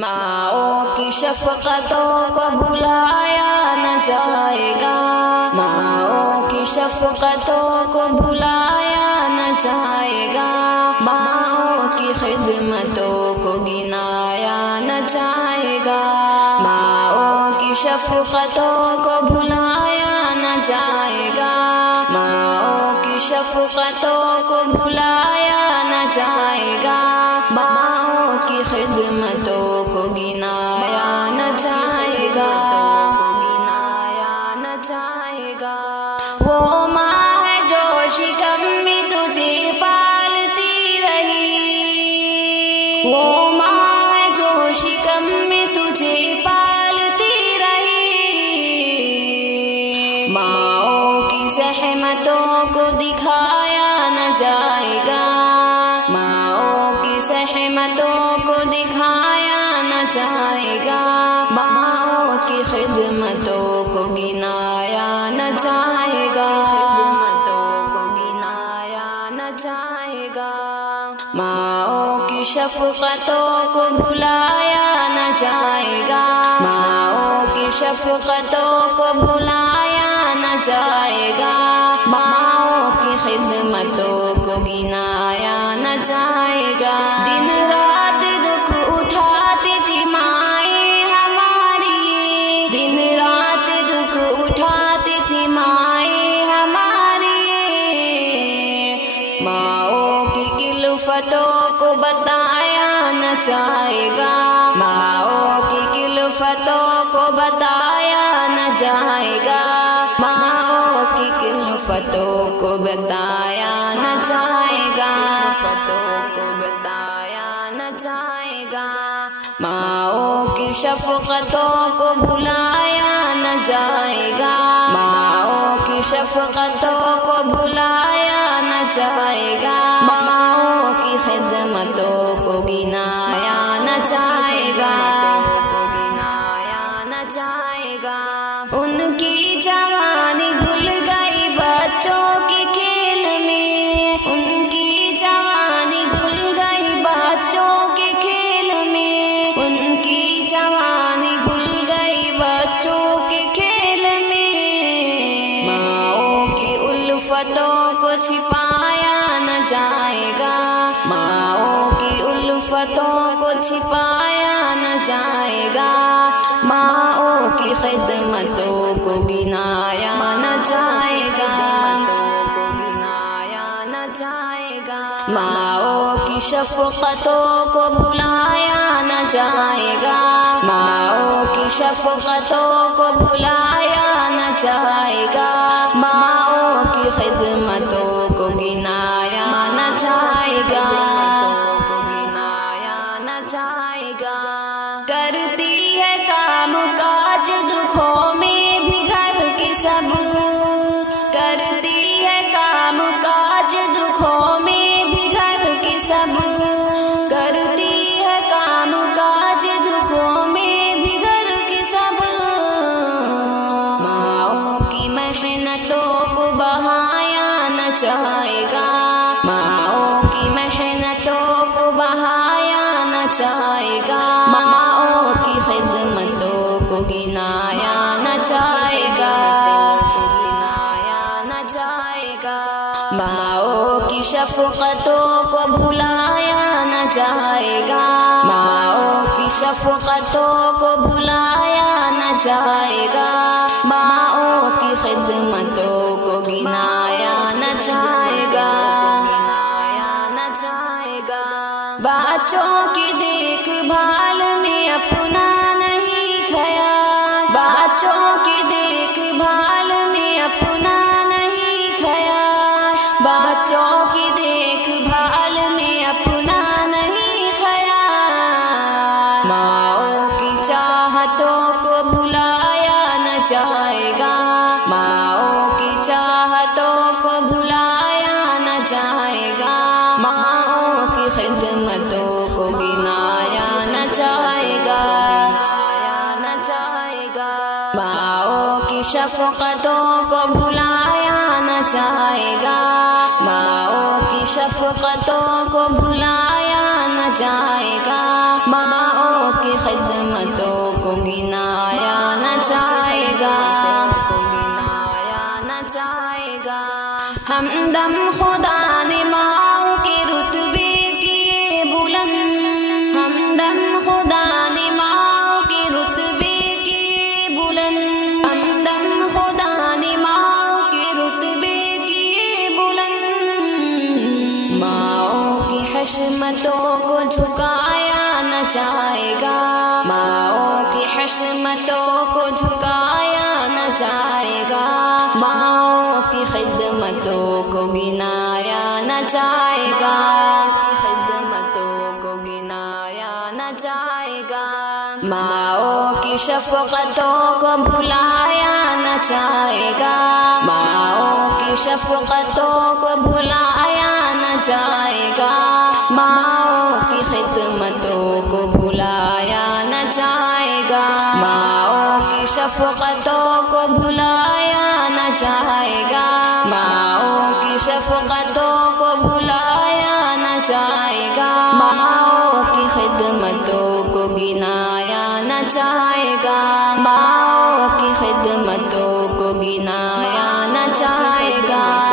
ماؤں کی شفقتوں کو بھلایا نہ جائے گا، ماؤں کی شفقتوں کو بھلایا نہ جائے گا، ماؤں کی خدمتوں کو گنایا نہ جائے گا، ماؤں کی شفقتوں کو بھلایا نہ جائے گا، ماؤں کی شفقتوں کو بھلایا نہ جائے گا، ماؤں کی خدمتوں کو گنایا نہ جائے گا، گنایا نہ جائے گا۔ وہ ماں ہے جو شکم میں تجھے پالتی رہی، وہ ماں ہے جو شکم میں تجھے پالتی رہی، ماؤں کی زحمتوں کو دکھایا نہ جائے گا، ماؤں کی زحمتوں کو دکھایا نہ جائے گا، ماؤں کی خدمتوں کو گنایا نہ جائے گا، خدمتوں کو گنایا نہ جائے گا، ماؤں کی شفقتوں کو بھلایا نہ جائے گا، ماؤں کی شفقتوں کو بھلایا نہ جائے گا، ماؤں کی خدمتوں کو گنایا نہ جائے گا۔ دن رات دکھ اٹھاتی تھی مائیں ہماری، دن رات دکھ اٹھاتی تھی مائیں ہماری، ماؤں کی کلفتوں کو بتایا نہ جائے گا، ماؤں کی کلفتوں کو بتایا نہ جائے گا، ماؤں کی کلفتوں کو بتایا نہ جائے گا، کلفتوں کو بتایا نہ جائے گا، ماؤں کی شفقتوں کو بھلایا نہ جائے گا، ماؤں کی شفقتوں کو بھلایا نہ جائے گا، ماؤں کی خدمتوں کو گنایا نہ جائے گا، گنایا نہ جائے گا۔ ان کی جوانی گھل گئی بچوں کے کھیل میں، ان کی جوانی گھل گئی بچوں کے کھیل میں، ان کی جوانی گھل گئی بچوں کے کھیل میں، ماؤں کی الفتوں کو چھپایا نہ جائے گا، ماؤں کی الفتوں کو چھپایا نہ جائے گا، ماؤں کی خدمتوں کو گنایا نہ جائے گا، گنایا نہ جائے گا، ماؤں کی شفقتوں کو بھلایا نہ جائے گا، ماؤں کی شفقتوں کو بھلایا نہ جائے گا، ماؤں کی خدمتوں کو گنایا نہ جائے گا، گنایا نہ جائے گا۔ کرتی ہے کام کاج دکھوں میں بھی گھر کے سب، کرتی ہے کام کاج دکھوں میں بھی گھر کے سب، کرتی ہے کام کاج دکھوں میں بھی گھر کے سب، ماؤں کی محنتوں کو بہایا نہ جائے گا، ماؤں کی محنتوں کو بہایا نہ جائے گا، ماؤں کی خدمتوں کو گنایا نہ جائے گا، گنایا نہ جائے گا، ماؤں کی شفقتوں کو بھلایا نہ جائے گا، ماؤں کی شفقتوں کو بھلایا نہ جائے گا، ماؤں کی خدمتوں کو گنایا نہ جائے گا، گنایا نہ جائے گا۔ بچوں کی دیکھ بھال میں اپنا نہیں خیال، بچوں کی دیکھ بھال میں اپنا نہیں خیال، بچوں کی دیکھ بھال میں اپنا نہیں خیال، ماؤں کی چاہتوں کو بھلایا نہ جائے گا، ماؤں کی چاہتوں کو بھلایا نہ جائے گا، ماؤں کی خدمتوں کو گنایا نہ جائے گا، گنایا نہ جائے گا، ماؤں کی شفقتوں کو بھلایا نہ جائے گا، ماؤں کی شفقتوں کو بھلایا نہ جائے گا، ماؤں کی ہمدم خدا نے ماؤں کے رتبے کیے بلند، ہمدم خدا نے ماؤں کے رتبے کیے بلند، ہمدم خدا نے ماؤں کے رتبے کیے بلند، ماؤں کی حشمتوں کو جھکایا نہ جائے گا، ماؤں کی حشمتوں کو جھکایا نہ جائے گا، ماؤں کی خدمتوں کو گنایا نہ جائے گا، خدمتوں کو گنایا نہ جائے گا، ماؤں کی شفقتوں کو بھلایا نہ جائے گا، ماؤں کی شفقتوں کو بھلایا نہ جائے گا، ماؤں کی خدمتوں کو بھلایا نہ جائے گا، ماؤں کی شفقتوں کو بھلایا نہ جائے گا، ماؤں کی شفقتوں کو بھلایا نہ جائے گا، ماؤں کی خدمتوں کو گنایا نہ جائے گا، ماؤں کی خدمتوں کو گنایا نہ جائے گا۔